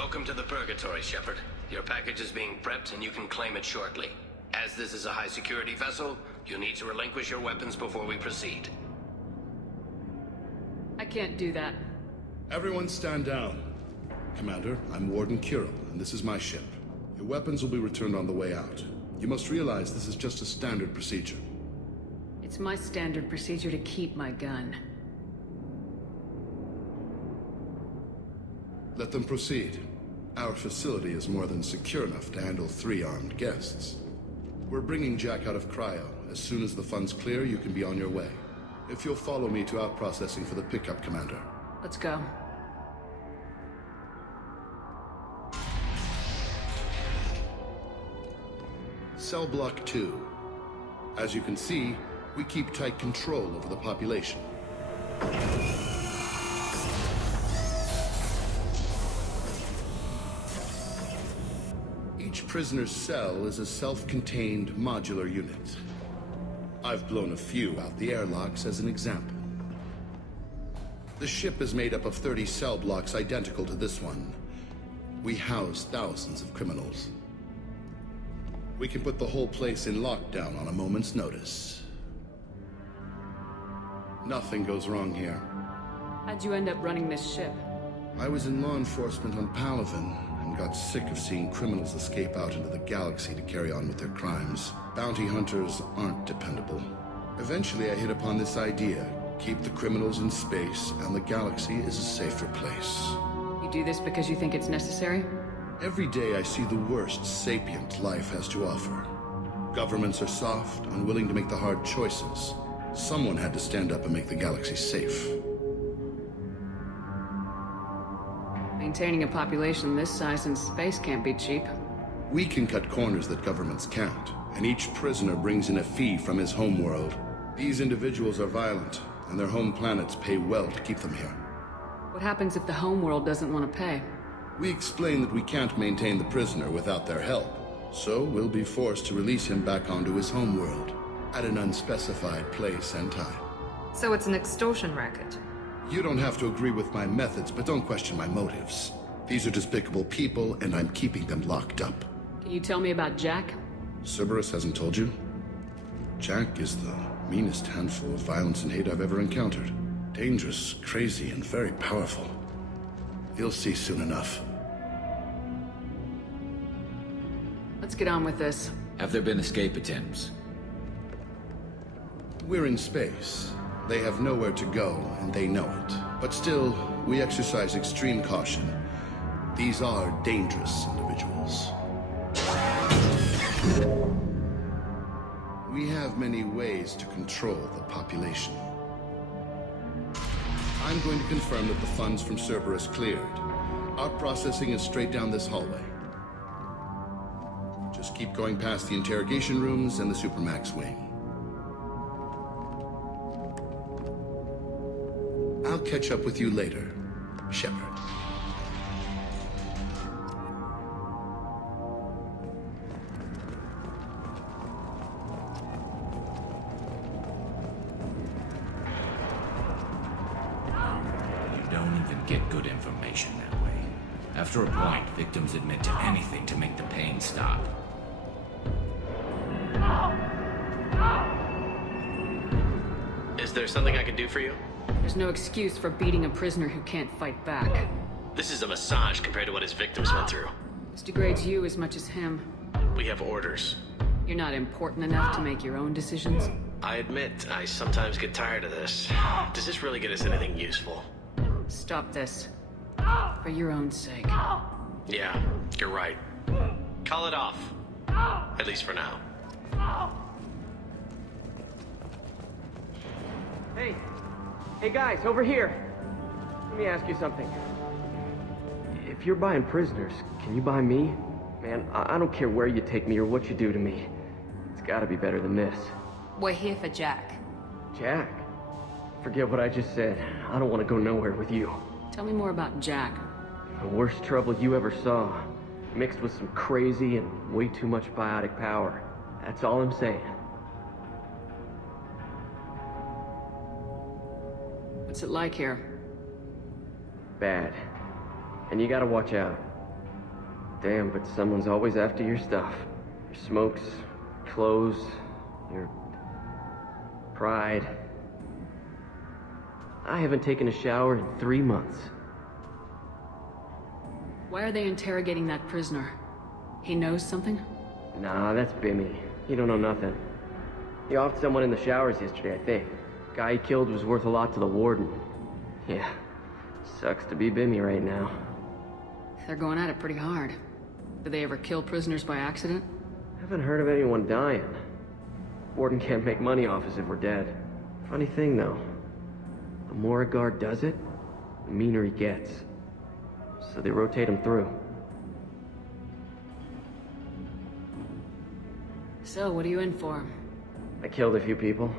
Welcome to the Purgatory, Shepard. Your package is being prepped and you can claim it shortly. As this is a high-security vessel, you'll need to relinquish your weapons before we proceed. I can't do that. Everyone stand down. Commander, I'm Warden Kirill, and this is my ship. Your weapons will be returned on the way out. You must realize this is just a standard procedure. It's my standard procedure to keep my gun. Let them proceed. Our facility is more than secure enough to handle 3 armed guests. We're bringing Jack out of cryo. As soon as the funds clear, you can be on your way. If you'll follow me to out-processing for the pickup, Commander. Let's go. Cell Block 2. As you can see, we keep tight control over the population. Each prisoner's cell is a self-contained modular unit. I've blown a few out the airlocks as an example. The ship is made up of 30 cell blocks identical to this one. We house thousands of criminals. We can put the whole place in lockdown on a moment's notice. Nothing goes wrong here. How'd you end up running this ship? I was in law enforcement on Palaven and got sick of seeing criminals escape out into the galaxy to carry on with their crimes. Bounty hunters aren't dependable. Eventually I hit upon this idea. Keep the criminals in space and the galaxy is a safer place. You do this because you think it's necessary? Every day I see the worst sapient life has to offer. Governments are soft, unwilling to make the hard choices. Someone had to stand up and make the galaxy safe. Maintaining a population this size in space can't be cheap. We can cut corners that governments can't, and each prisoner brings in a fee from his homeworld. These individuals are violent, and their home planets pay well to keep them here. What happens if the homeworld doesn't want to pay? We explain that we can't maintain the prisoner without their help, so we'll be forced to release him back onto his homeworld, at an unspecified place and time. So it's an extortion racket. You don't have to agree with my methods, but don't question my motives. These are despicable people, and I'm keeping them locked up. Can you tell me about Jack? Cerberus hasn't told you? Jack is the meanest handful of violence and hate I've ever encountered. Dangerous, crazy, and very powerful. You'll see soon enough. Let's get on with this. Have there been escape attempts? We're in space. They have nowhere to go, and they know it. But still, we exercise extreme caution. These are dangerous individuals. We have many ways to control the population. I'm going to confirm that the funds from Cerberus cleared. Our processing is straight down this hallway. Just keep going past the interrogation rooms and the Supermax wing. I'll catch up with you later, Shepard. You don't even get good information that way. After a point, victims admit to anything to make the pain stop. Is there something I can do for you? There's no excuse for beating a prisoner who can't fight back. This is a massage compared to what his victims went through. This degrades you as much as him. We have orders. You're not important enough to make your own decisions. I admit, I sometimes get tired of this. Does this really get us anything useful? Stop this. For your own sake. Yeah, you're right. Call it off. At least for now. Hey guys, over here. Let me ask you something. If you're buying prisoners, can you buy me? Man, I don't care where you take me or what you do to me. It's gotta be better than this. We're here for Jack. Jack? Forget what I just said. I don't want to go nowhere with you. Tell me more about Jack. The worst trouble you ever saw. Mixed with some crazy and way too much biotic power. That's all I'm saying. What's it like here? Bad. And you gotta watch out. Damn, but someone's always after your stuff. Your smokes, clothes, your pride. I haven't taken a shower in 3 months. Why are they interrogating that prisoner? He knows something? Nah, that's Bimmy. He don't know nothing. He offed someone in the showers yesterday, I think. Guy he killed was worth a lot to the warden. Yeah, sucks to be Bimmy right now. They're going at it pretty hard. Did they ever kill prisoners by accident? Haven't heard of anyone dying. Warden can't make money off us if we're dead. Funny thing, though. The more a guard does it, the meaner he gets. So they rotate him through. So, what are you in for? I killed a few people.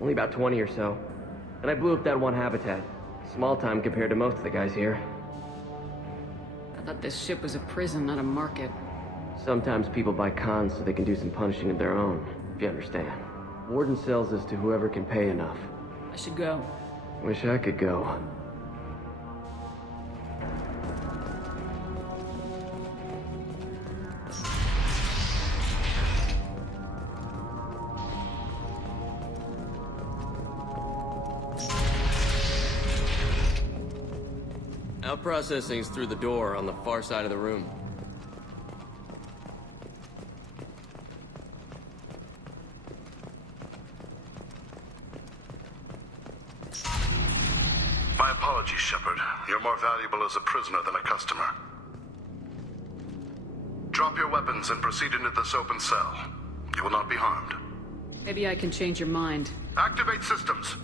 Only about 20 or so. And I blew up that one habitat. Small time compared to most of the guys here. I thought this ship was a prison, not a market. Sometimes people buy cons so they can do some punishing of their own, if you understand. Warden sells this to whoever can pay enough. I should go. Wish I could go. Our processing's through the door on the far side of the room. My apologies, Shepard. You're more valuable as a prisoner than a customer. Drop your weapons and proceed into this open cell. You will not be harmed. Maybe I can change your mind. Activate systems.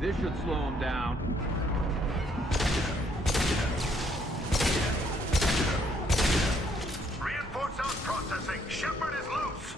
This should slow him down. Reinforce out processing. Shepard is loose.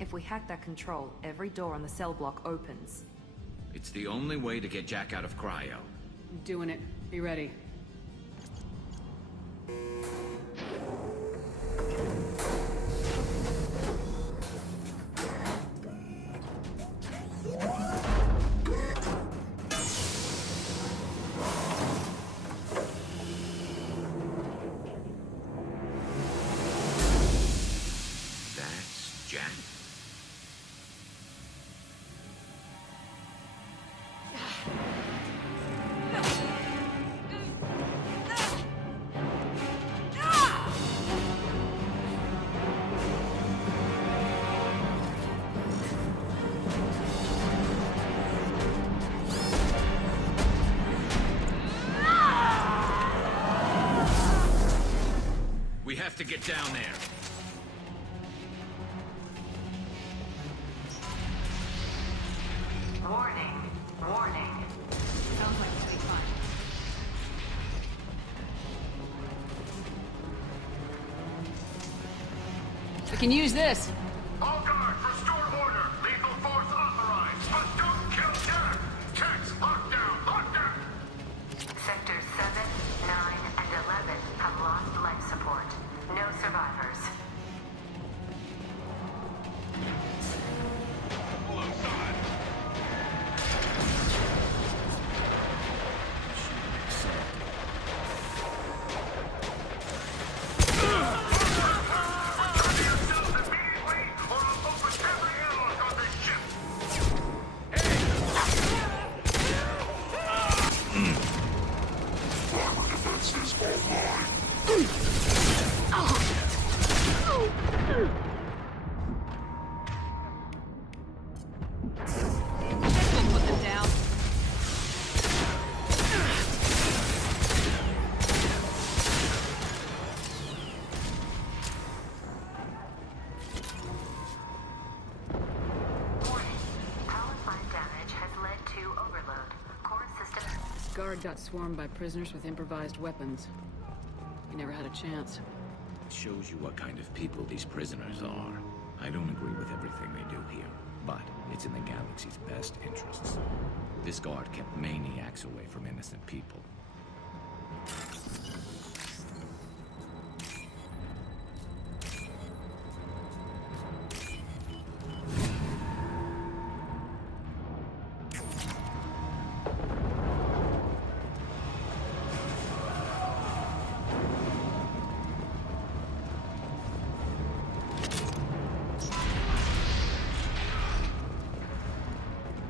If we hack that control, every door on the cell block opens. It's the only way to get Jack out of cryo. I'm doing it. Be ready. That's Jack. We have to get down there. Warning. Warning. Sounds like it'll be fun. We can use this. All guards, restore order. Lethal force authorized. But don't kill Jack. Checks, lockdown, lockdown. Sectors 7, 9, and 11 have lost life support. No survivors. Yourselves immediately. We'll put them down. Warning. Power plant damage has led to overload. Core system... This guard got swarmed by prisoners with improvised weapons. He never had a chance. It shows you what kind of people these prisoners are. I don't agree with everything they do here, but it's in the galaxy's best interests. This guard kept maniacs away from innocent people.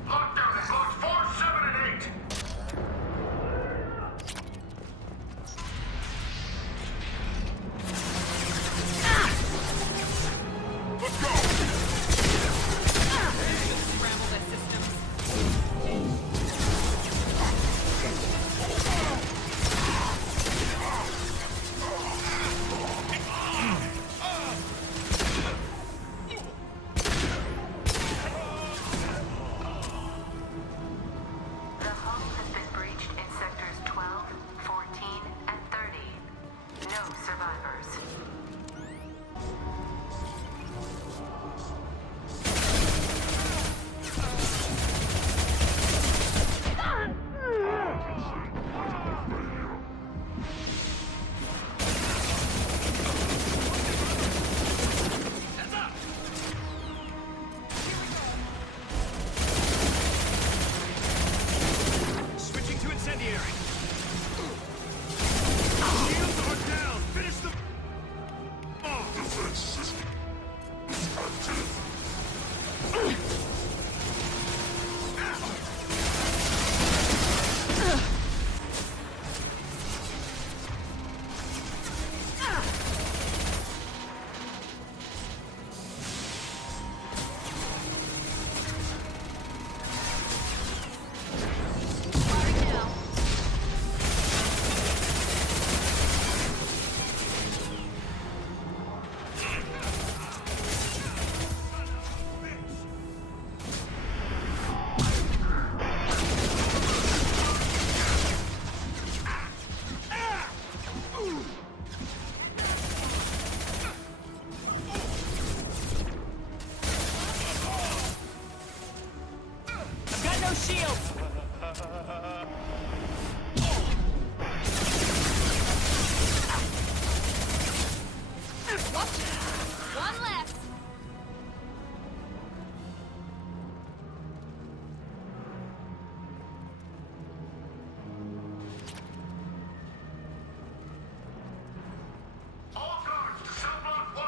Lockdown is locked 4, 7, and 8. Scramble that system. The hull has been breached in sectors 12, 14, and 30. No survivors. Switching to incendiary. Shields are down. Finish the... Got no shield! One left! All guards to cell block 1.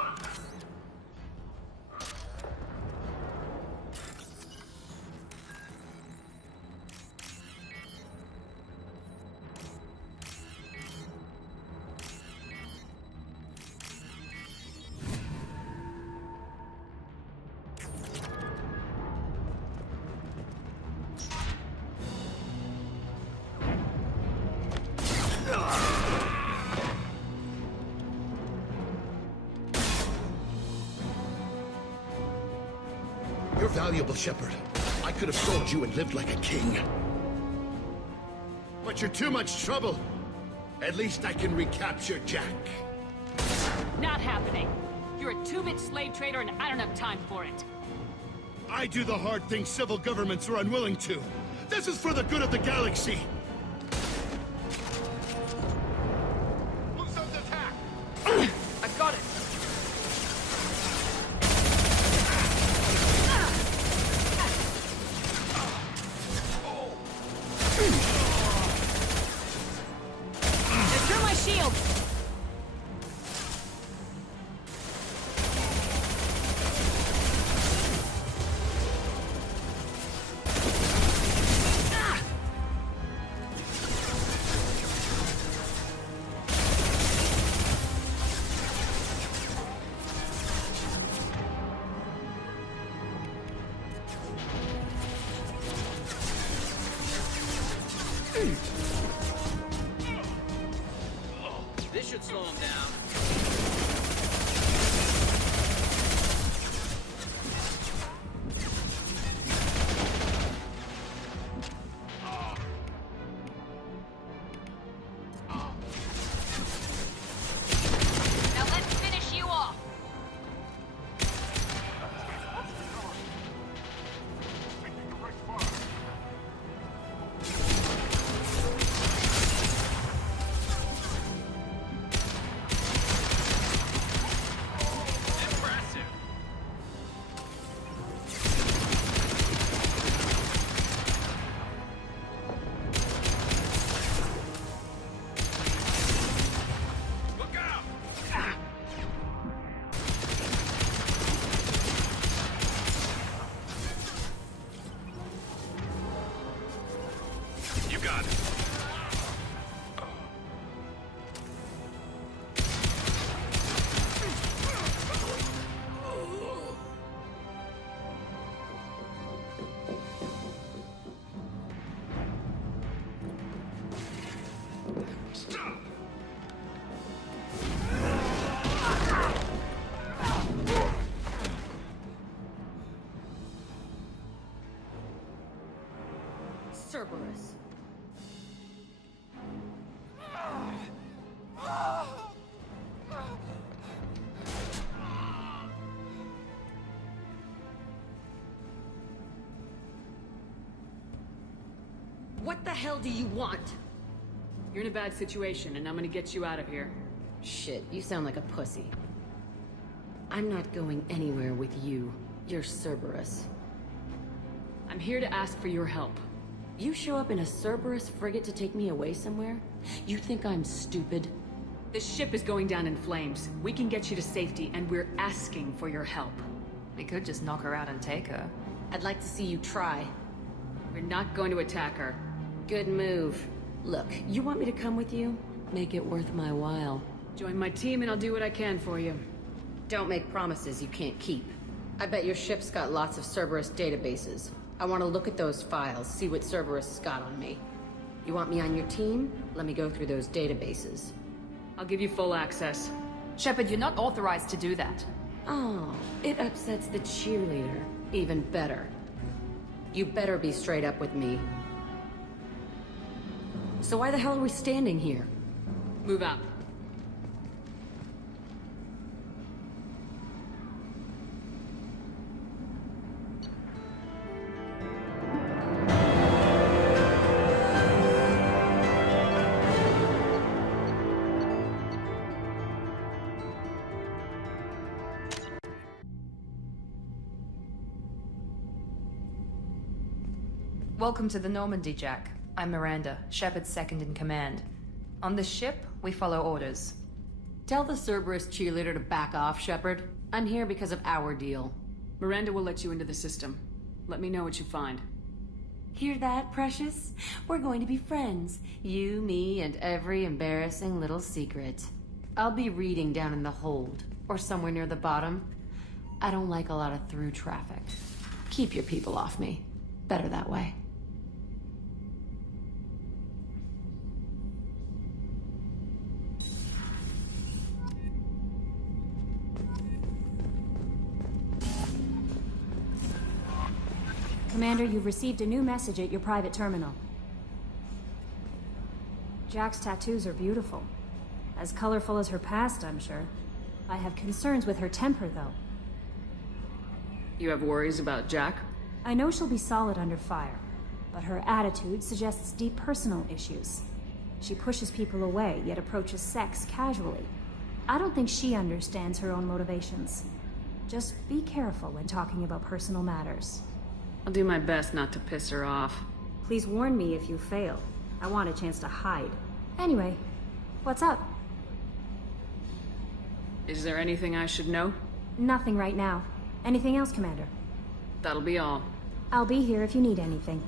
You're valuable, Shepard. I could have sold you and lived like a king. But you're too much trouble. At least I can recapture Jack. Not happening. You're a two-bit slave trader and I don't have time for it. I do the hard things civil governments are unwilling to. This is for the good of the galaxy. Who's under attack? I got it. Secure my shield! This should slow him down. Now let's finish you off. Impressive. Look out! You got it. Stop! Cerberus. What the hell do you want? You're in a bad situation, and I'm gonna get you out of here. Shit, you sound like a pussy. I'm not going anywhere with you. You're Cerberus. I'm here to ask for your help. You show up in a Cerberus frigate to take me away somewhere? You think I'm stupid? The ship is going down in flames. We can get you to safety, and we're asking for your help. We could just knock her out and take her. I'd like to see you try. We're not going to attack her. Good move. Look, you want me to come with you? Make it worth my while. Join my team, and I'll do what I can for you. Don't make promises you can't keep. I bet your ship's got lots of Cerberus databases. I want to look at those files, see what Cerberus has got on me. You want me on your team? Let me go through those databases. I'll give you full access. Shepard, you're not authorized to do that. Oh, it upsets the cheerleader. Even better. You better be straight up with me. So why the hell are we standing here? Move out. Welcome to the Normandy, Jack. I'm Miranda, Shepard's second in command. On this ship, we follow orders. Tell the Cerberus cheerleader to back off, Shepard. I'm here because of our deal. Miranda will let you into the system. Let me know what you find. Hear that, Precious? We're going to be friends. You, me, and every embarrassing little secret. I'll be reading down in the hold, or somewhere near the bottom. I don't like a lot of through traffic. Keep your people off me. Better that way. Commander, you've received a new message at your private terminal. Jack's tattoos are beautiful. As colorful as her past, I'm sure. I have concerns with her temper, though. You have worries about Jack? I know she'll be solid under fire, but her attitude suggests deep personal issues. She pushes people away, yet approaches sex casually. I don't think she understands her own motivations. Just be careful when talking about personal matters. I'll do my best not to piss her off. Please warn me if you fail. I want a chance to hide. Anyway, what's up? Is there anything I should know? Nothing right now. Anything else, Commander? That'll be all. I'll be here if you need anything.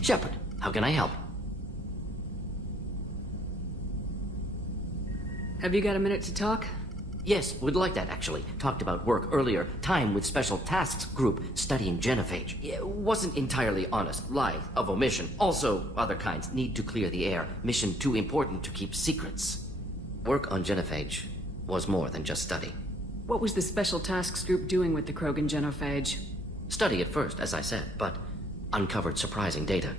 Shepard, how can I help? Have you got a minute to talk? Yes, would like that, actually. Talked about work earlier. Time with Special Tasks Group studying genophage. It wasn't entirely honest. Lie of omission. Also, other kinds. Need to clear the air. Mission too important to keep secrets. Work on genophage was more than just study. What was the Special Tasks Group doing with the Krogan genophage? Study at first, as I said, but uncovered surprising data.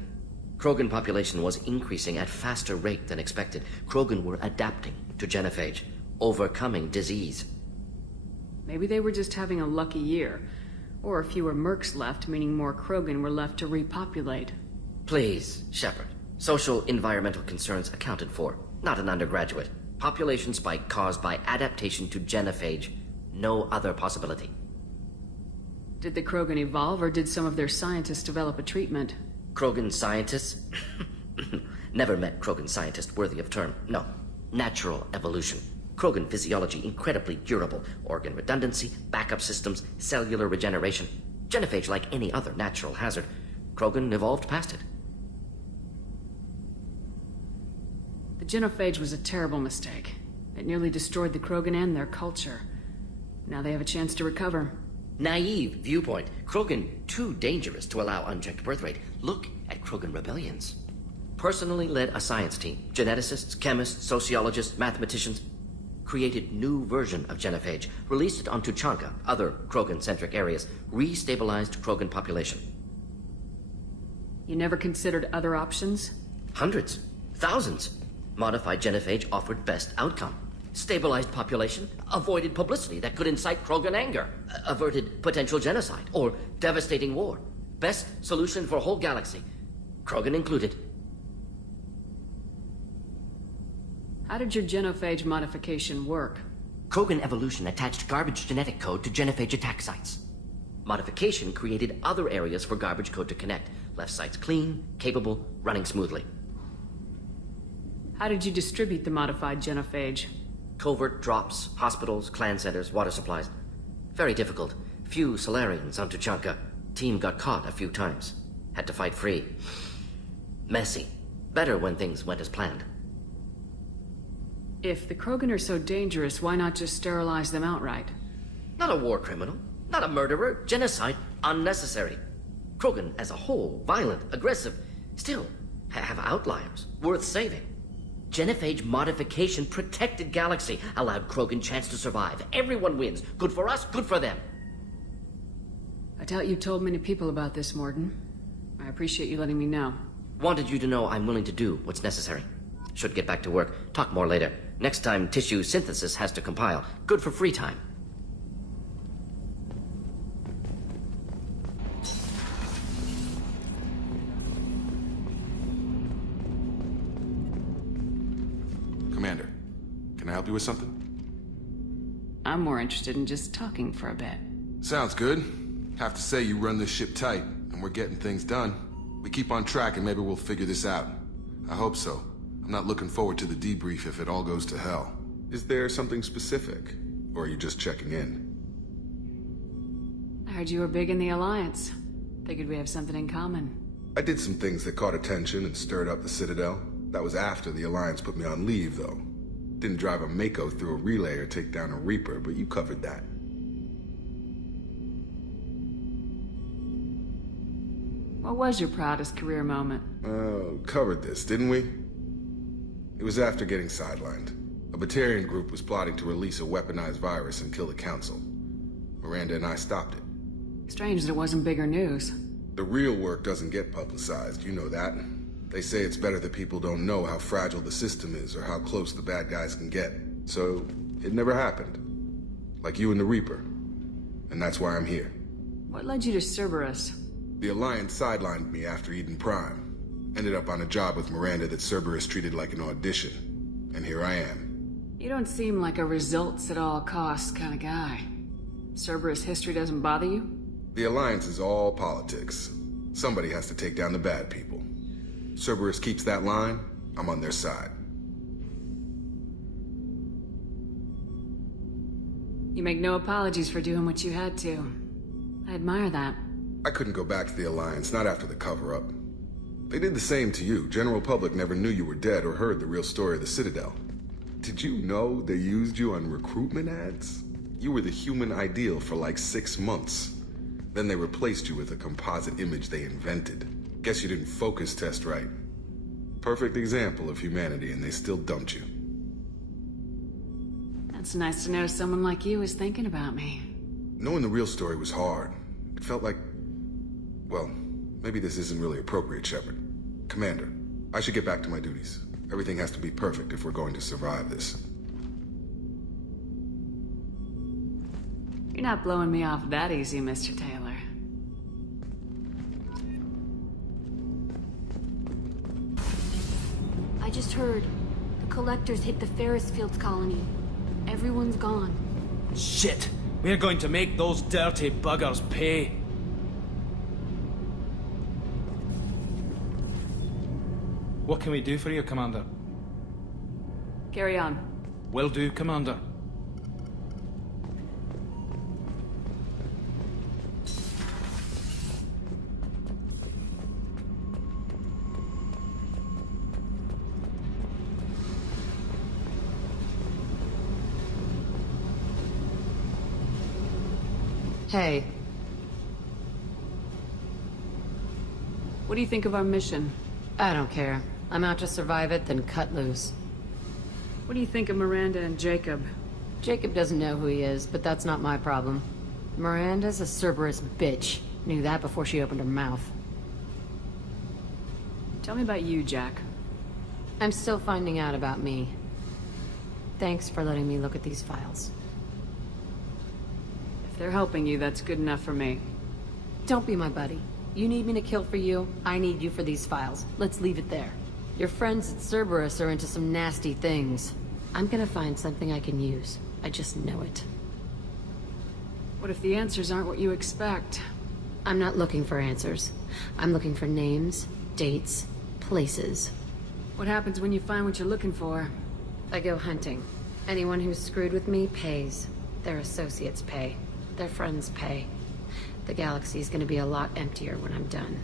Krogan population was increasing at faster rate than expected. Krogan were adapting to genophage, overcoming disease. Maybe they were just having a lucky year. Or fewer mercs left, meaning more Krogan were left to repopulate. Please, Shepard. Social environmental concerns accounted for. Not an undergraduate. Population spike caused by adaptation to genophage. No other possibility. Did the Krogan evolve, or did some of their scientists develop a treatment? Krogan scientists? Never met Krogan scientist worthy of term. No. Natural evolution. Krogan physiology incredibly durable. Organ redundancy, backup systems, cellular regeneration. Genophage like any other natural hazard. Krogan evolved past it. The genophage was a terrible mistake. It nearly destroyed the Krogan and their culture. Now they have a chance to recover. Naive viewpoint. Krogan too dangerous to allow unchecked birth rate. Look at Krogan rebellions. Personally led a science team. Geneticists, chemists, sociologists, mathematicians. Created new version of genophage. Released it on Tuchanka, other Krogan-centric areas. Restabilized Krogan population. You never considered other options? Hundreds. Thousands. Modified genophage offered best outcome. Stabilized population, avoided publicity that could incite Krogan anger, averted potential genocide, or devastating war. Best solution for whole galaxy, Krogan included. How did your genophage modification work? Krogan evolution attached garbage genetic code to genophage attack sites. Modification created other areas for garbage code to connect. Left sites clean, capable, running smoothly. How did you distribute the modified genophage? Covert drops, hospitals, clan centers, water supplies. Very difficult. Few Solarians on Tuchanka. Team got caught a few times. Had to fight free. Messy. Better when things went as planned. If the Krogan are so dangerous, why not just sterilize them outright? Not a war criminal. Not a murderer. Genocide. Unnecessary. Krogan as a whole, violent, aggressive. Still, have outliers. Worth saving. Genophage modification protected Galaxy, allowed Krogan chance to survive. Everyone wins. Good for us, good for them. I doubt you told many people about this, Morden. I appreciate you letting me know. Wanted you to know I'm willing to do what's necessary. Should get back to work. Talk more later. Next time tissue synthesis has to compile. Good for free time. Commander, can I help you with something? I'm more interested in just talking for a bit. Sounds good. Have to say you run this ship tight, and we're getting things done. We keep on track and maybe we'll figure this out. I hope so. I'm not looking forward to the debrief if it all goes to hell. Is there something specific? Or are you just checking in? I heard you were big in the Alliance. Figured we have something in common. I did some things that caught attention and stirred up the Citadel. That was after the Alliance put me on leave, though. Didn't drive a Mako through a relay or take down a Reaper, but you covered that. What was your proudest career moment? Covered this, didn't we? It was after getting sidelined. A Batarian group was plotting to release a weaponized virus and kill the Council. Miranda and I stopped it. Strange that it wasn't bigger news. The real work doesn't get publicized, you know that. They say it's better that people don't know how fragile the system is or how close the bad guys can get. So, it never happened. Like you and the Reaper. And that's why I'm here. What led you to Cerberus? The Alliance sidelined me after Eden Prime. Ended up on a job with Miranda that Cerberus treated like an audition. And here I am. You don't seem like a results-at-all-costs kind of guy. Cerberus history doesn't bother you? The Alliance is all politics. Somebody has to take down the bad people. Cerberus keeps that line, I'm on their side. You make no apologies for doing what you had to. I admire that. I couldn't go back to the Alliance, not after the cover-up. They did the same to you. General public never knew you were dead or heard the real story of the Citadel. Did you know they used you on recruitment ads? You were the human ideal for like 6 months. Then they replaced you with a composite image they invented. Guess you didn't focus test right. Perfect example of humanity, and they still dumped you. It's nice to know someone like you is thinking about me. Knowing the real story was hard. It felt like... Well, maybe this isn't really appropriate, Shepard. Commander, I should get back to my duties. Everything has to be perfect if we're going to survive this. You're not blowing me off that easy, Mr. Taylor. I just heard. The collectors hit the Ferris Fields colony. Everyone's gone. Shit! We're going to make those dirty buggers pay. What can we do for you, Commander? Carry on. Will do, Commander. Hey. What do you think of our mission? I don't care. I'm out to survive it, then cut loose. What do you think of Miranda and Jacob? Jacob doesn't know who he is, but that's not my problem. Miranda's a Cerberus bitch. Knew that before she opened her mouth. Tell me about you, Jack. I'm still finding out about me. Thanks for letting me look at these files. If they're helping you, that's good enough for me. Don't be my buddy. You need me to kill for you, I need you for these files. Let's leave it there. Your friends at Cerberus are into some nasty things. I'm gonna find something I can use. I just know it. What if the answers aren't what you expect? I'm not looking for answers. I'm looking for names, dates, places. What happens when you find what you're looking for? I go hunting. Anyone who's screwed with me pays. Their associates pay. Their friends pay. The galaxy's gonna be a lot emptier when I'm done.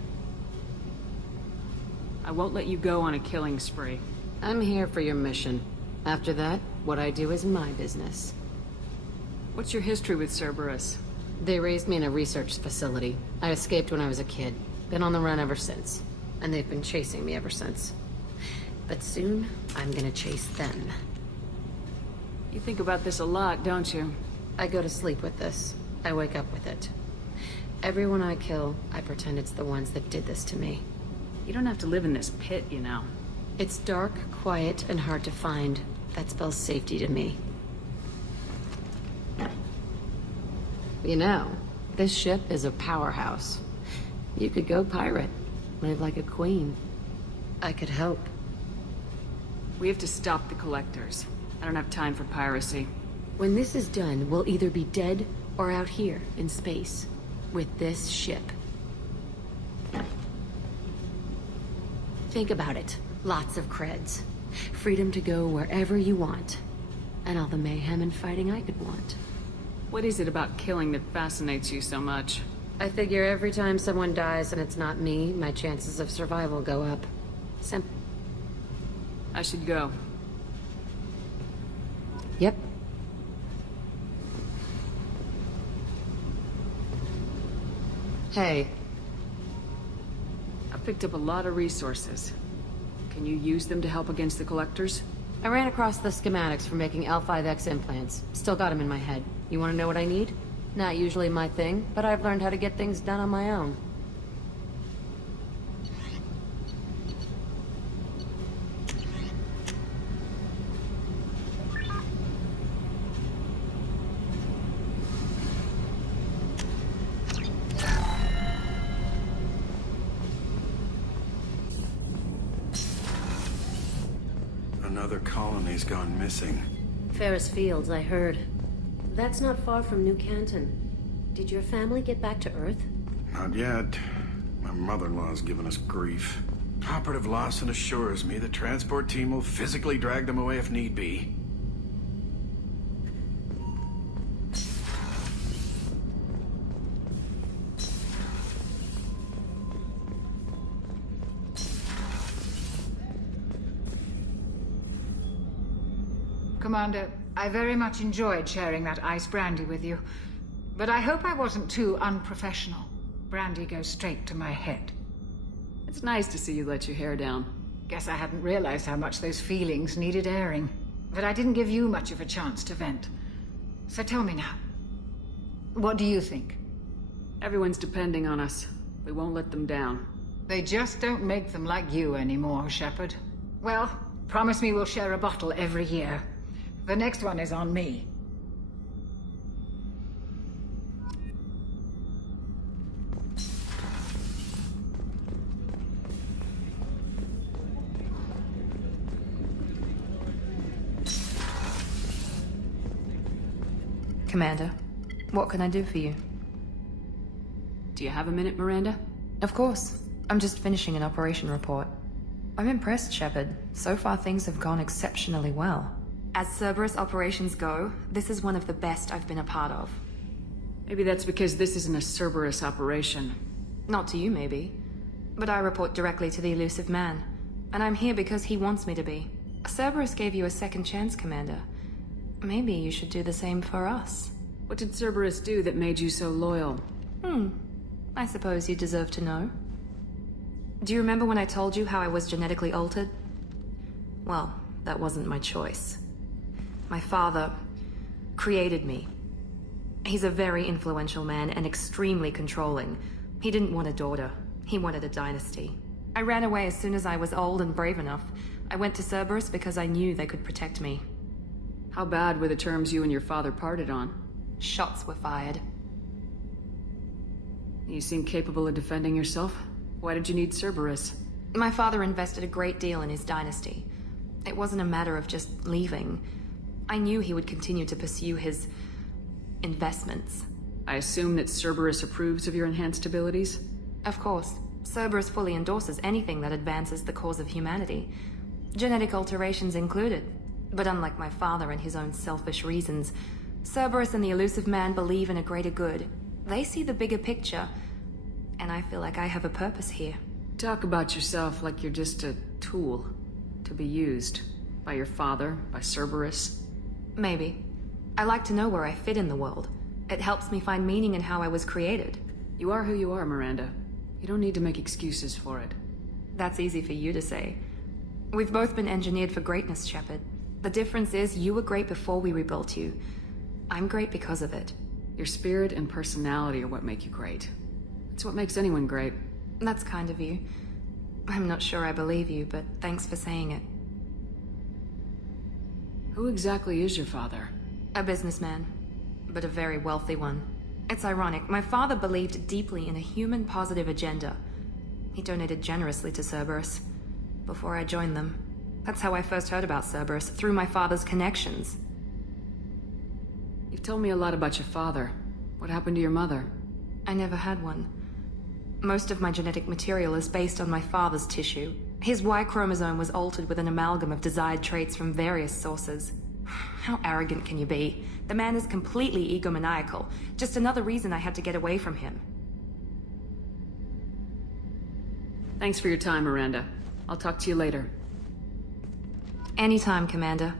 I won't let you go on a killing spree. I'm here for your mission. After that, what I do is my business. What's your history with Cerberus? They raised me in a research facility. I escaped when I was a kid. Been on the run ever since. And they've been chasing me ever since. But soon, I'm gonna chase them. You think about this a lot, don't you? I go to sleep with this. I wake up with it. Everyone I kill, I pretend it's the ones that did this to me. You don't have to live in this pit, you know. It's dark, quiet, and hard to find. That spells safety to me. You know, this ship is a powerhouse. You could go pirate, live like a queen. I could help. We have to stop the collectors. I don't have time for piracy. When this is done, we'll either be dead or out here in space with this ship. Think about it. Lots of creds. Freedom to go wherever you want. And all the mayhem and fighting I could want. What is it about killing that fascinates you so much? I figure every time someone dies and it's not me, my chances of survival go up. I should go. Yep. Hey. I've picked up a lot of resources. Can you use them to help against the collectors? I ran across the schematics for making L5X implants. Still got them in my head. You want to know what I need? Not usually my thing, but I've learned how to get things done on my own. Another colony's gone missing. Ferris Fields, I heard. That's not far from New Canton. Did your family get back to Earth? Not yet. My mother-in-law's given us grief. Operative Lawson assures me the transport team will physically drag them away if need be. Commander. I very much enjoyed sharing that ice brandy with you. But I hope I wasn't too unprofessional. Brandy goes straight to my head. It's nice to see you let your hair down. Guess I hadn't realized how much those feelings needed airing. But I didn't give you much of a chance to vent. So tell me now. What do you think? Everyone's depending on us. We won't let them down. They just don't make them like you anymore, Shepard. Well, promise me we'll share a bottle every year. The next one is on me. Commander, what can I do for you? Do you have a minute, Miranda? Of course. I'm just finishing an operation report. I'm impressed, Shepard. So far things have gone exceptionally well. As Cerberus operations go, this is one of the best I've been a part of. Maybe that's because this isn't a Cerberus operation. Not to you, maybe. But I report directly to the elusive man. And I'm here because he wants me to be. Cerberus gave you a second chance, Commander. Maybe you should do the same for us. What did Cerberus do that made you so loyal? I suppose you deserve to know. Do you remember when I told you how I was genetically altered? Well, that wasn't my choice. My father created me. He's a very influential man and extremely controlling. He didn't want a daughter. He wanted a dynasty. I ran away as soon as I was old and brave enough. I went to Cerberus because I knew they could protect me. How bad were the terms you and your father parted on? Shots were fired. You seem capable of defending yourself. Why did you need Cerberus? My father invested a great deal in his dynasty. It wasn't a matter of just leaving. I knew he would continue to pursue his investments. I assume that Cerberus approves of your enhanced abilities? Of course. Cerberus fully endorses anything that advances the cause of humanity. Genetic alterations included. But unlike my father and his own selfish reasons, Cerberus and the elusive man believe in a greater good. They see the bigger picture, and I feel like I have a purpose here. Talk about yourself like you're just a tool to be used. By your father, by Cerberus. Maybe. I like to know where I fit in the world. It helps me find meaning in how I was created. You are who you are, Miranda. You don't need to make excuses for it. That's easy for you to say. We've both been engineered for greatness, Shepard. The difference is you were great before we rebuilt you. I'm great because of it. Your spirit and personality are what make you great. It's what makes anyone great. That's kind of you. I'm not sure I believe you, but thanks for saying it. Who exactly is your father? A businessman, but a very wealthy one. It's ironic, my father believed deeply in a human-positive agenda. He donated generously to Cerberus before I joined them. That's how I first heard about Cerberus, through my father's connections. You've told me a lot about your father. What happened to your mother? I never had one. Most of my genetic material is based on my father's tissue. His Y chromosome was altered with an amalgam of desired traits from various sources. How arrogant can you be? The man is completely egomaniacal. Just another reason I had to get away from him. Thanks for your time, Miranda. I'll talk to you later. Anytime, Commander.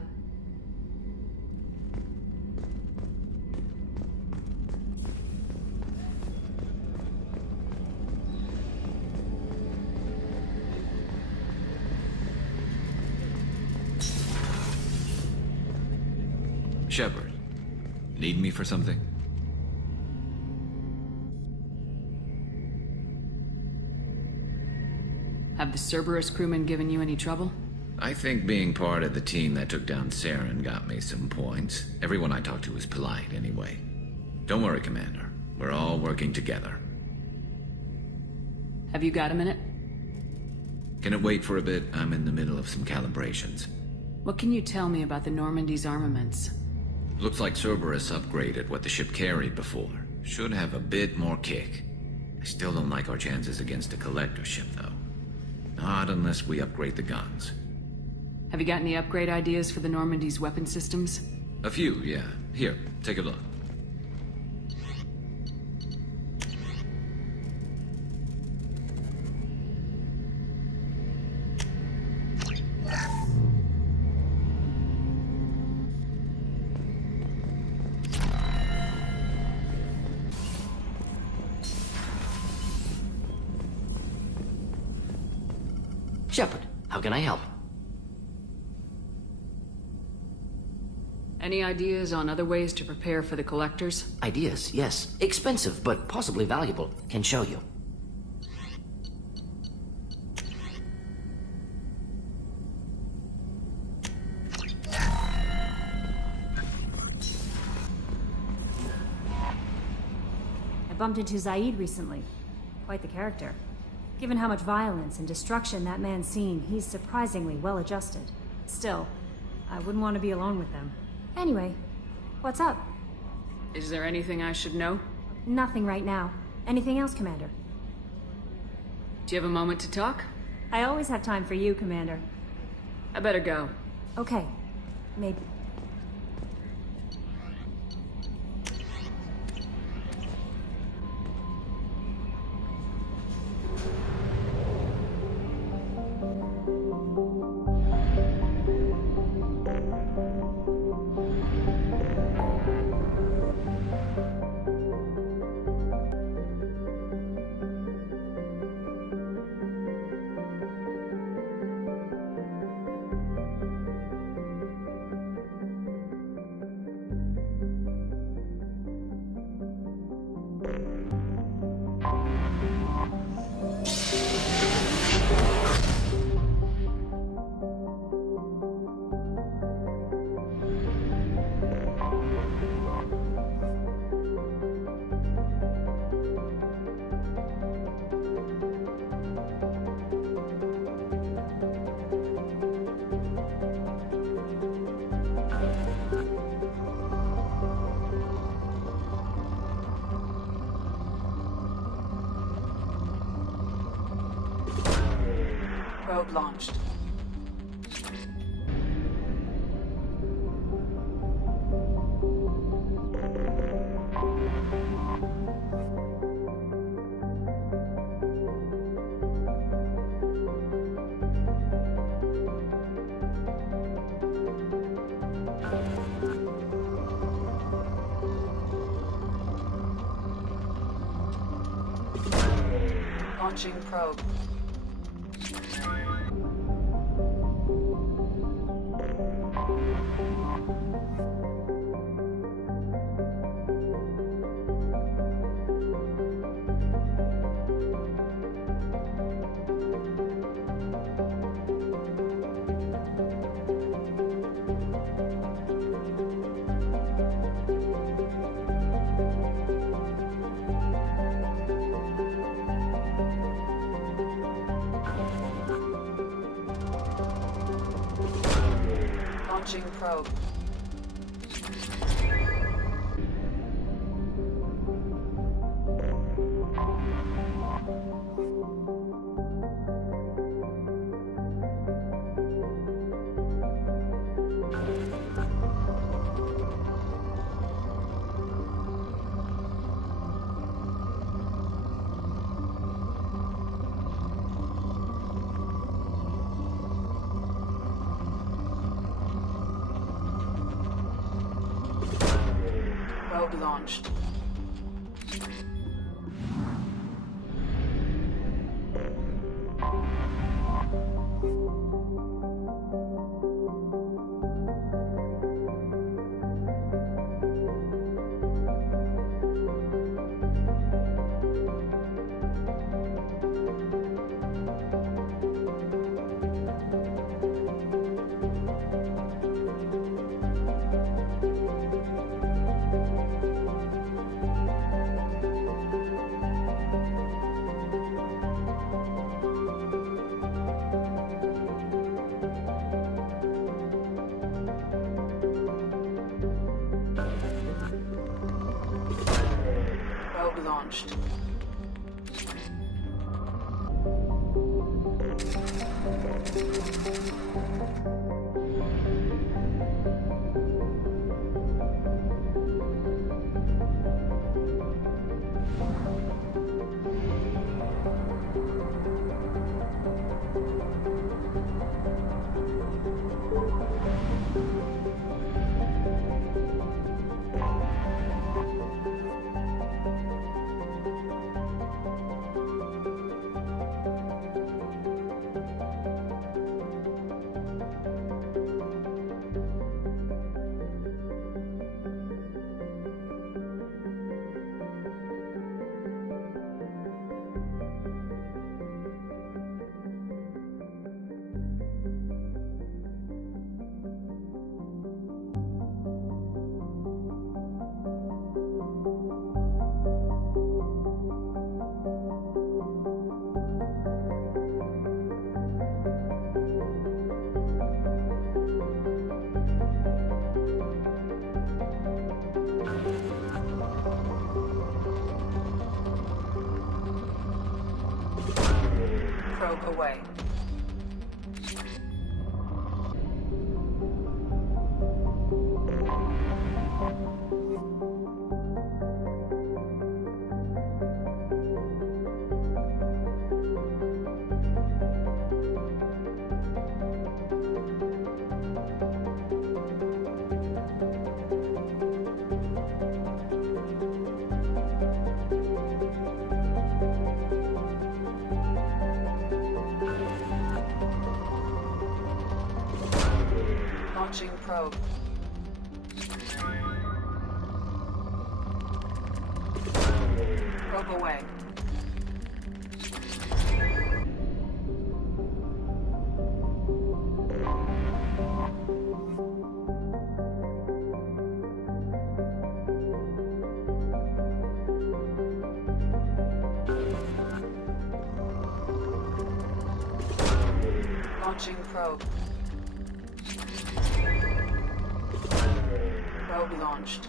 Shepard, need me for something? Have the Cerberus crewmen given you any trouble? I think being part of the team that took down Saren got me some points. Everyone I talked to was polite anyway. Don't worry, Commander. We're all working together. Have you got a minute? Can it wait for a bit? I'm in the middle of some calibrations. What can you tell me about the Normandy's armaments? Looks like Cerberus upgraded what the ship carried before. Should have a bit more kick. I still don't like our chances against a collector ship, though. Not unless we upgrade the guns. Have you got any upgrade ideas for the Normandy's weapon systems? A few, yeah. Here, take a look. Shepard, how can I help? Any ideas on other ways to prepare for the collectors? Ideas, yes. Expensive, but possibly valuable. Can show you. I bumped into Zaid recently. Quite the character. Given how much violence and destruction that man's seen, he's surprisingly well-adjusted. Still, I wouldn't want to be alone with them. Anyway, what's up? Is there anything I should know? Nothing right now. Anything else, Commander? Do you have a moment to talk? I always have time for you, Commander. I better go. Okay. Maybe. Probe launched. Launching probe. Launching probe. Probe launched. Probe launched. probe away. Launching probe. Probe away. Launching probe. Probe launched.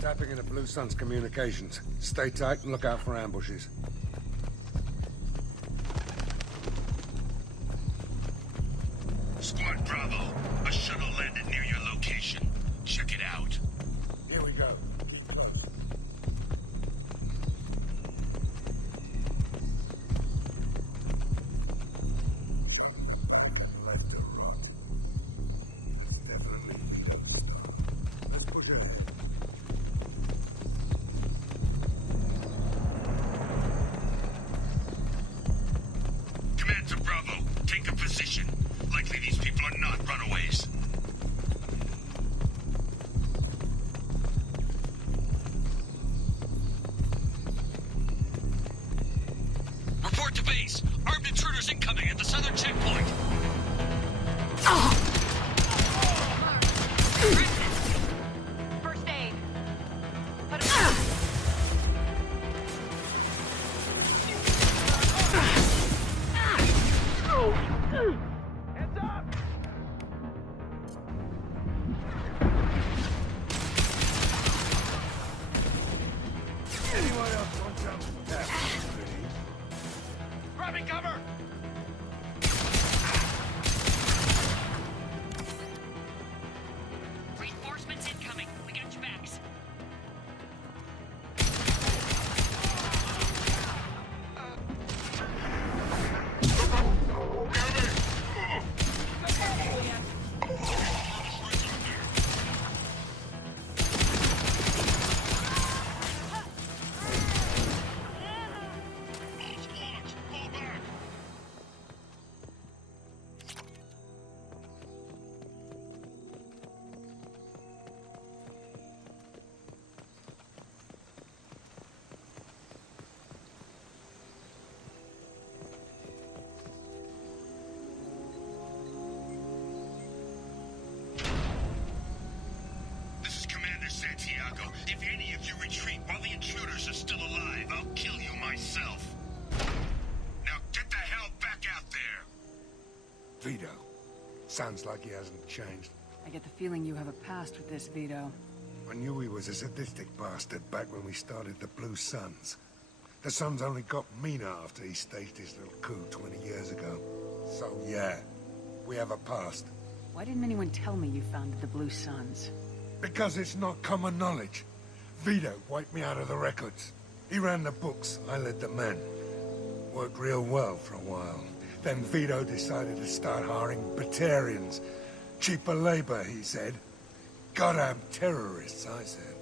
Tapping into Blue Sun's communications. Stay tight and look out for ambushes. Squad Bravo, a shuttle landed near your location. Check it out. Here we go. Keep close. Left or right? It's definitely... Let's push ahead. Command to Bravo, take a position. Likely these people are not runaways. Report to base. Armed intruders incoming at the southern checkpoint. First aid. Put Heads up! Anyone else want some? Grabbing cover! Reinforcements incoming. We got your backs. This is Commander Santiago. If any of you retreat while the intruders are still alive, I'll kill you myself. Now get the hell back out there! Vito. Sounds like he hasn't changed. I get the feeling you have a past with this, Vito. I knew he was a sadistic bastard back when we started the Blue Suns. The Suns only got meaner after he staged his little coup 20 years ago. So Yeah. We have a past. Why didn't anyone tell me you founded the Blue Suns? Because it's not common knowledge. Vito wiped me out of the records. He ran the books, I led the men. Worked real well for a while. Then Vito decided to start hiring Batarians. Cheaper labor, he said. Goddamn terrorists, I said.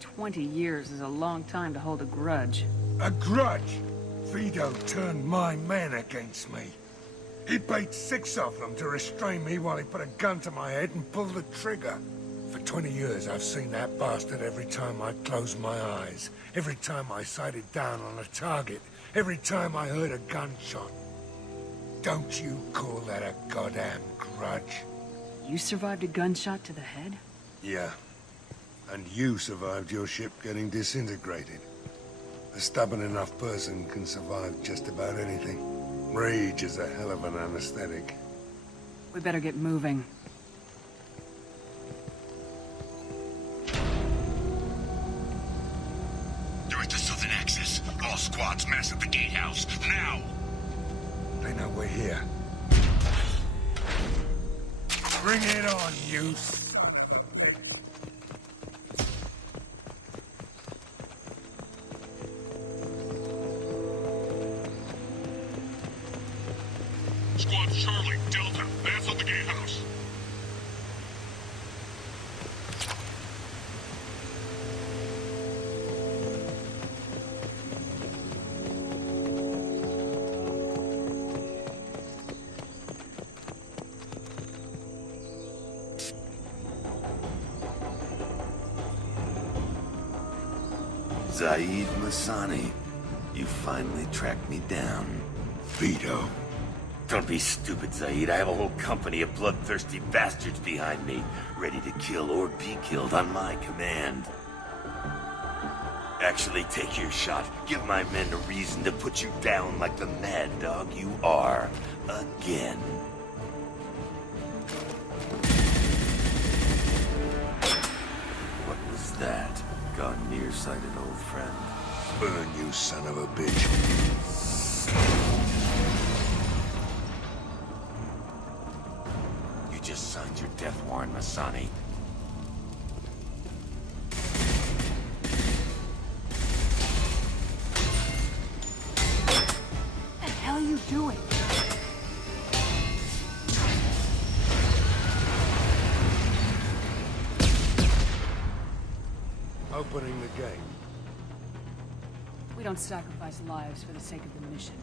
20 years is a long time to hold a grudge. A grudge? Vito turned my men against me. He paid 6 of them to restrain me while he put a gun to my head and pulled the trigger. For 20 years, I've seen that bastard every time I closed my eyes. Every time I sighted down on a target. Every time I heard a gunshot. Don't you call that a goddamn grudge? You survived a gunshot to the head? Yeah. And you survived your ship getting disintegrated. A stubborn enough person can survive just about anything. Rage is a hell of an anesthetic. We better get moving. They're at the southern axis. All squads mass at the gatehouse. Now! They know we're here. Bring it on, you son of a... Squad Charlie, Delta, mass at the gatehouse. Zaid Masani, you finally tracked me down. Vito. Don't be stupid, Zaid. I have a whole company of bloodthirsty bastards behind me, ready to kill or be killed on my command. Actually, take your shot. Give my men a reason to put you down like the mad dog you are. Again. What was that? Gone nearsighted, old friend. Burn, you son of a bitch. You just signed your death warrant, Masani. What the hell are you doing? Opening the gate. We don't sacrifice lives for the sake of the mission.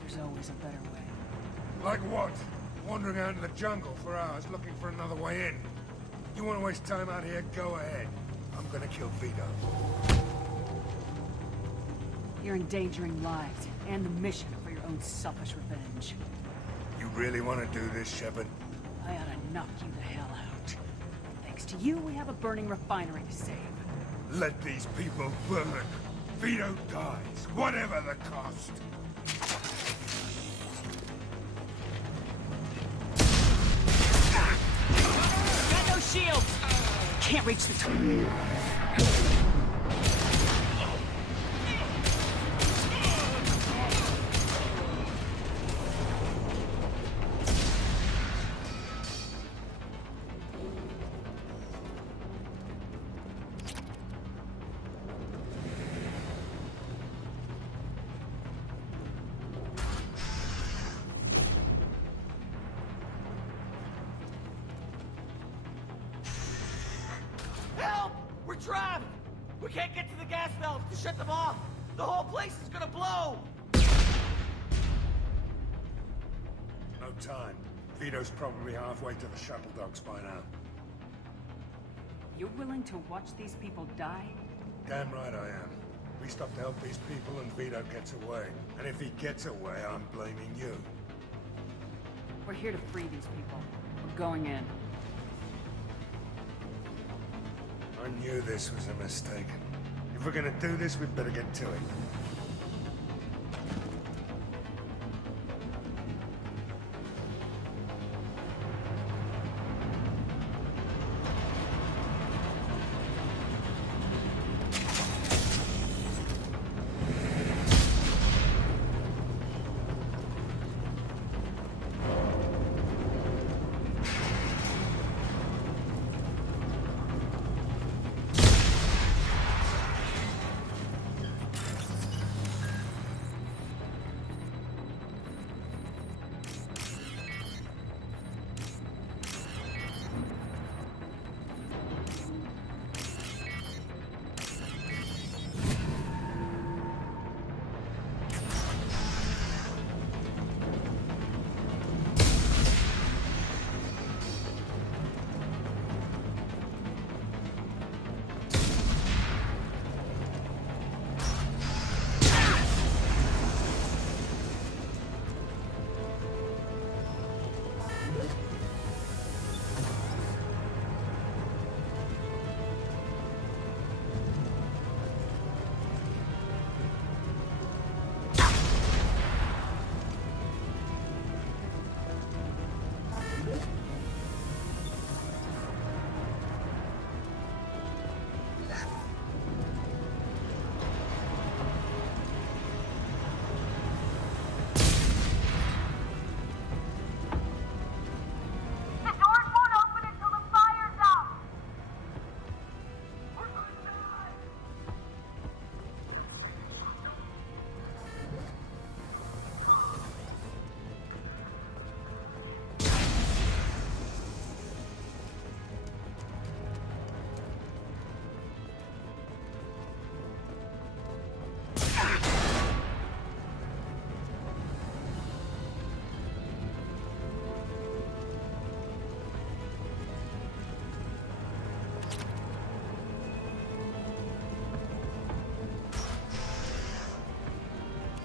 There's always a better way. Like what? Wandering out in the jungle for hours looking for another way in. You want to waste time out here? Go ahead. I'm gonna kill Vito. You're endangering lives and the mission for your own selfish revenge. You really want to do this, Shepard? I ought to knock you the hell out. Thanks to you, we have a burning refinery to save. Let these people burn. Vito dies, whatever the cost. Got no shields! Can't reach the top. Help! We're trapped! We can't get to the gas valves to shut them off! The whole place is gonna blow! No time. Vito's probably halfway to the shuttle docks by now. You're willing to watch these people die? Damn right I am. We stop to help these people and Vito gets away. And if he gets away, I'm blaming you. We're here to free these people. We're going in. I knew this was a mistake. If we're gonna do this, we'd better get to it.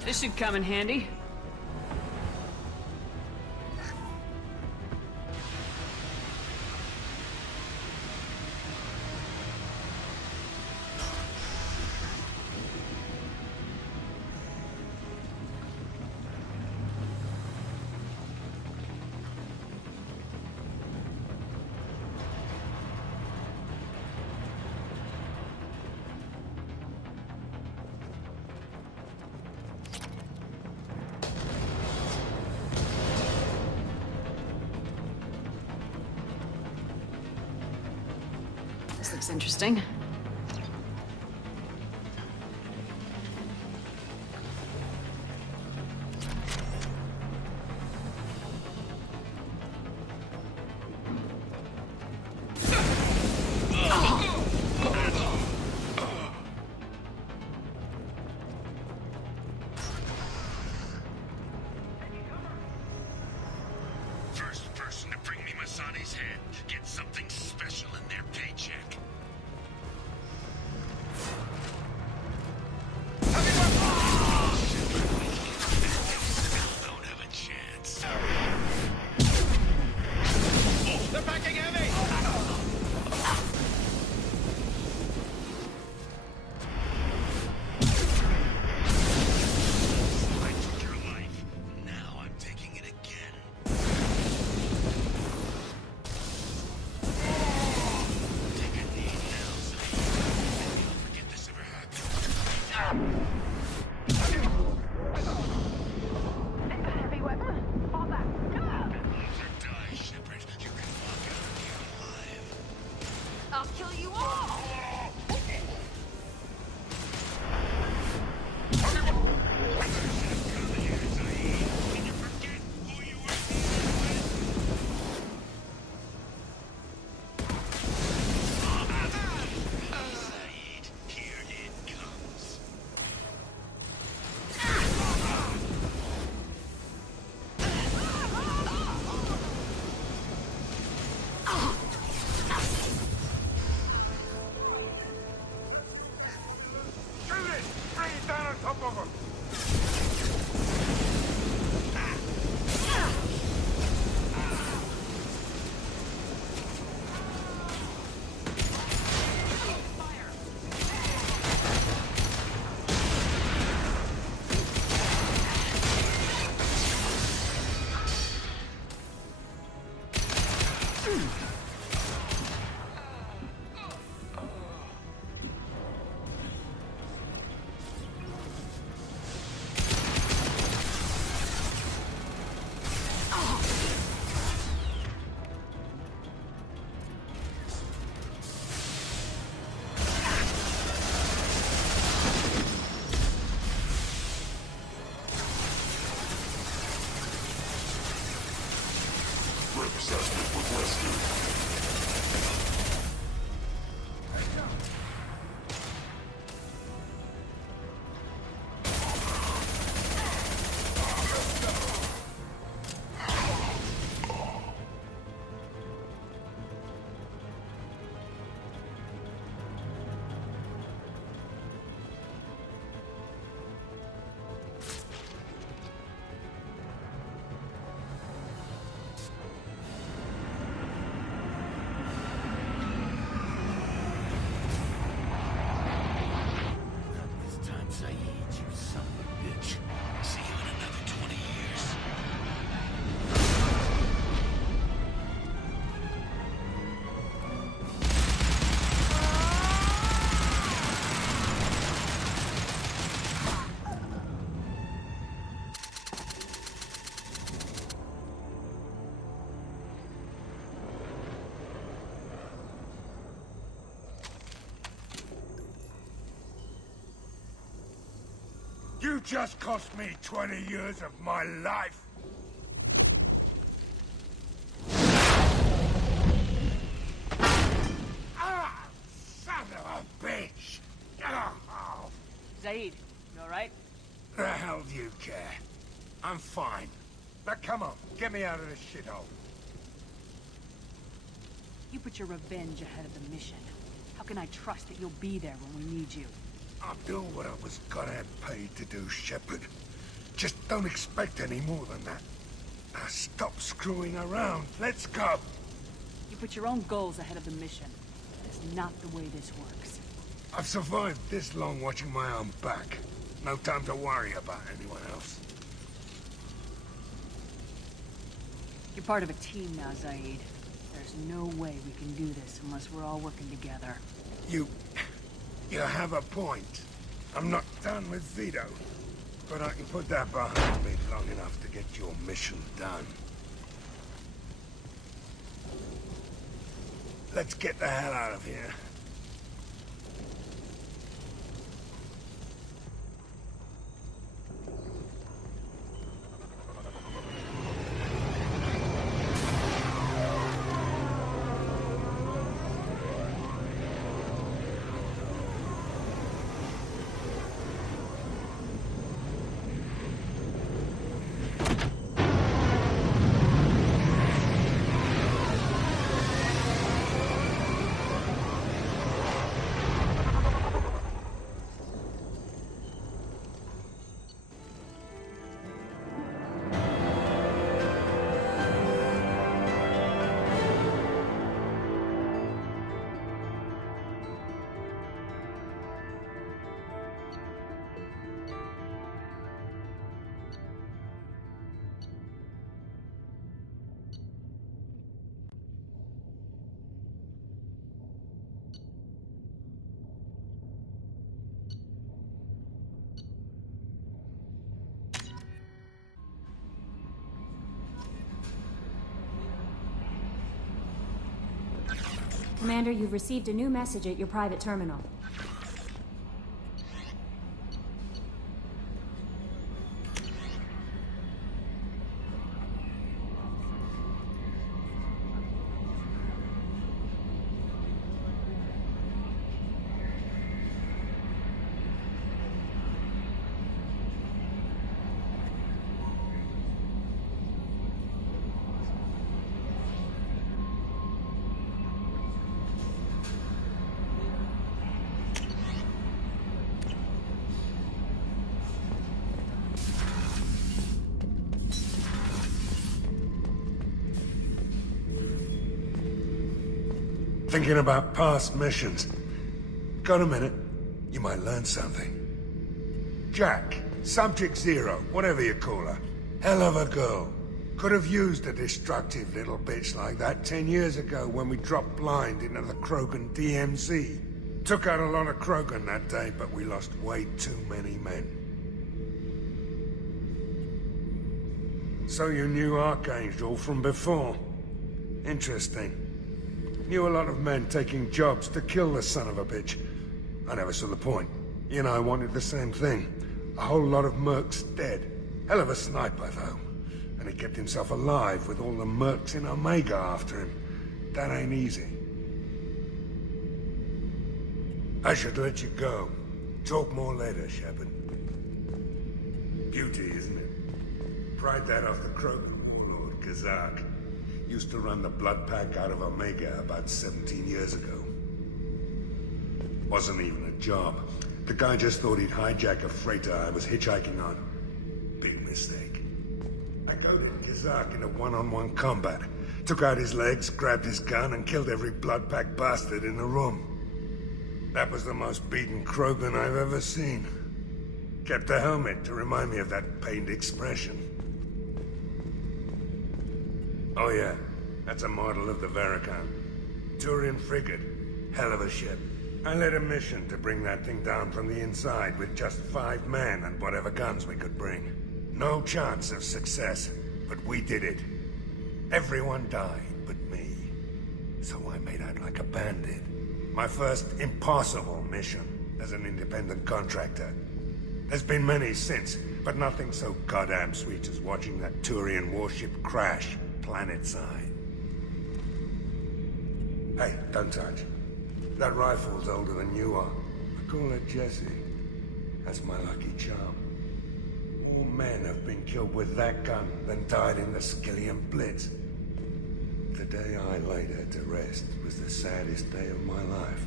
This should come in handy. This looks interesting. First person to bring me Masani's head gets something special in their paycheck. Don't have a chance. They're packing heavy! I took your life. Now I'm taking it again. Take a knee now, Zaid. Don't forget this ever happened. Heavy weapon. Fall back. Live or die, Shepard. You can walk out of here alive. I'll kill you all. Come here, Zaid. Can you forget who you were dealing with? Zaid, here it comes. Shoot it! Bring it down on top of him! This time, Zaid, you son of a bitch. See you in another 20 years. You just cost me 20 years of my life. Ah, son of a bitch! Oh. Zaid, you all right? The hell do you care? I'm fine. Now come on, get me out of this shithole. You put your revenge ahead of the mission. How can I trust that you'll be there when we need you? I'll do what I was goddamn paid to do, Shepard. Just don't expect any more than that. Now stop screwing around. Let's go. You put your own goals ahead of the mission. That's not the way this works. I've survived this long watching my own back. No time to worry about anyone else. You're part of a team now, Zaid. There's no way we can do this unless we're all working together. You have a point. I'm not done with Vito. But I can put that behind me long enough to get your mission done. Let's get the hell out of here. Commander, you've received a new message at your private terminal. Thinking about past missions. Got a minute? You might learn something. Jack, Subject Zero, whatever you call her. Hell of a girl. Could have used a destructive little bitch like that 10 years ago when we dropped blind into the Krogan DMZ. Took out a lot of Krogan that day, but we lost way too many men. So you knew Archangel from before. Interesting. Knew a lot of men taking jobs to kill the son of a bitch. I never saw the point. You and I wanted the same thing. A whole lot of mercs dead. Hell of a sniper, though. And he kept himself alive with all the mercs in Omega after him. That ain't easy. I should let you go. Talk more later, Shepard. Beauty, isn't it? Pried that off the Krogan warlord, Kazak. Used to run the blood pack out of Omega about 17 years ago. Wasn't even a job. The guy just thought he'd hijack a freighter I was hitchhiking on. Big mistake. I goaded Kazak into one-on-one combat. Took out his legs, grabbed his gun, and killed every blood pack bastard in the room. That was the most beaten Krogan I've ever seen. Kept a helmet to remind me of that pained expression. Oh yeah, that's a model of the Veracon. Turian frigate. Hell of a ship. I led a mission to bring that thing down from the inside with just 5 men and whatever guns we could bring. No chance of success, but we did it. Everyone died but me. So I made out like a bandit. My first impossible mission as an independent contractor. There's been many since, but nothing so goddamn sweet as watching that Turian warship crash planet-side. Hey, don't touch. That rifle's older than you are. I call her Jessie. That's my lucky charm. More men have been killed with that gun than died in the Skillian Blitz. The day I laid her to rest was the saddest day of my life.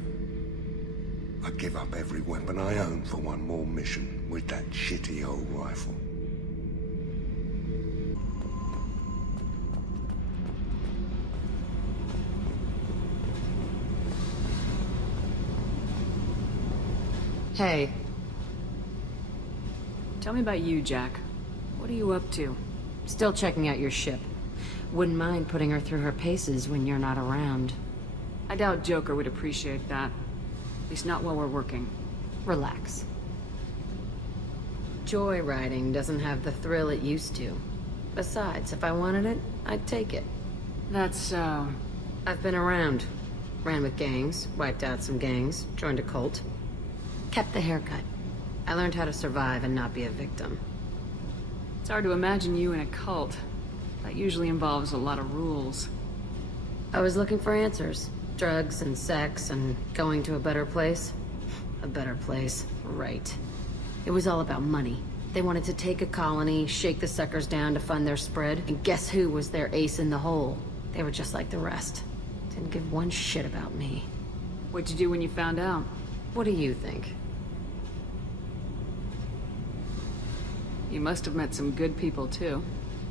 I give up every weapon I own for one more mission with that shitty old rifle. Hey. Tell me about you, Jack. What are you up to? Still checking out your ship. Wouldn't mind putting her through her paces when you're not around. I doubt Joker would appreciate that. At least not while we're working. Relax. Joyriding doesn't have the thrill it used to. Besides, if I wanted it, I'd take it. That's so... I've been around. Ran with gangs, wiped out some gangs, joined a cult. Kept the haircut. I learned how to survive and not be a victim. It's hard to imagine you in a cult. That usually involves a lot of rules. I was looking for answers. Drugs and sex and going to a better place. A better place, right. It was all about money. They wanted to take a colony, shake the suckers down to fund their spread, and guess who was their ace in the hole? They were just like the rest. Didn't give one shit about me. What'd you do when you found out? What do you think? You must have met some good people, too.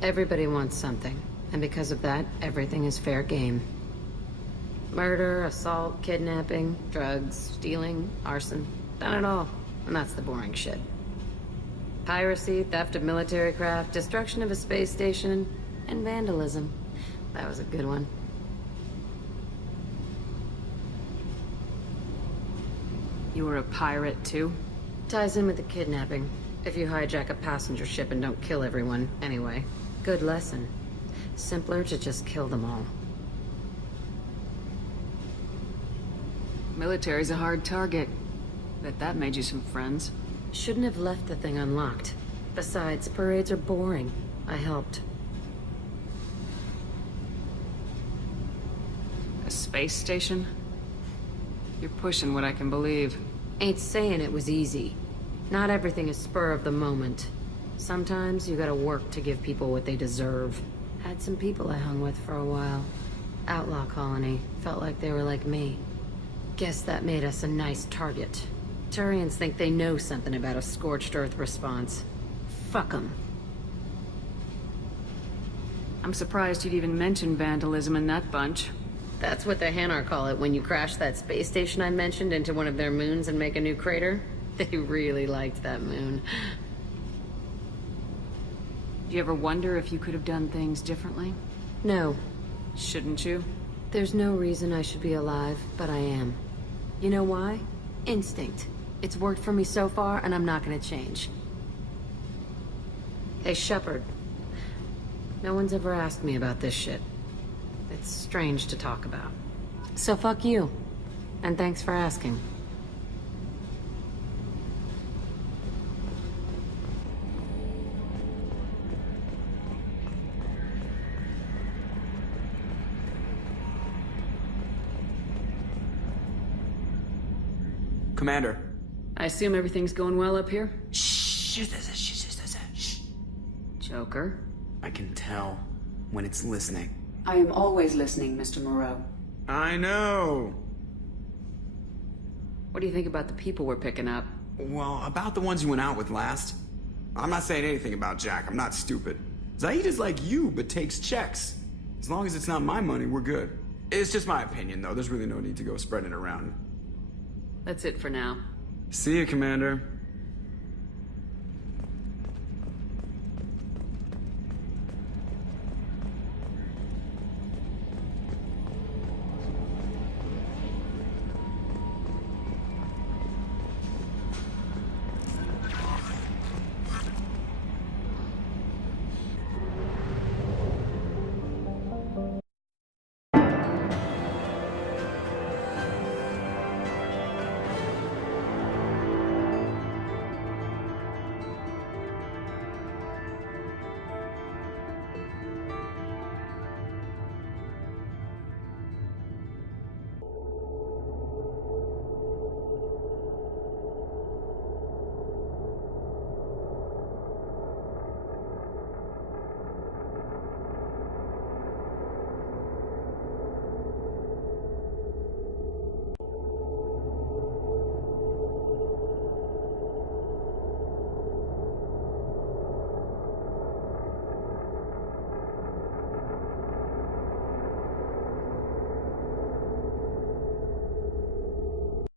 Everybody wants something, and because of that, everything is fair game. Murder, assault, kidnapping, drugs, stealing, arson. Done it all. And that's the boring shit. Piracy, theft of military craft, destruction of a space station, and vandalism. That was a good one. You were a pirate, too? Ties in with the kidnapping. If you hijack a passenger ship and don't kill everyone, anyway. Good lesson. Simpler to just kill them all. Military's a hard target. Bet that made you some friends. Shouldn't have left the thing unlocked. Besides, parades are boring. I helped. A space station? You're pushing what I can believe. Ain't saying it was easy. Not everything is spur of the moment. Sometimes you gotta work to give people what they deserve. Had some people I hung with for a while. Outlaw colony. Felt like they were like me. Guess that made us a nice target. Turians think they know something about a scorched earth response. Fuck them. I'm surprised you'd even mention vandalism in that bunch. That's what the Hanar call it when you crash that space station I mentioned into one of their moons and make a new crater. They really liked that moon. Do you ever wonder if you could have done things differently? No. Shouldn't you? There's no reason I should be alive, but I am. You know why? Instinct. It's worked for me so far, and I'm not gonna change. Hey, Shepard. No one's ever asked me about this shit. It's strange to talk about. So fuck you. And thanks for asking. Commander. I assume everything's going well up here? Shh. Joker? I can tell when it's listening. I am always listening, Mr. Moreau. I know. What do you think about the people we're picking up? Well, about the ones you went out with last. I'm not saying anything about Jack. I'm not stupid. Zaid is like you, but takes checks. As long as it's not my money, we're good. It's just my opinion, though. There's really no need to go spreading it around. That's it for now. See you, Commander.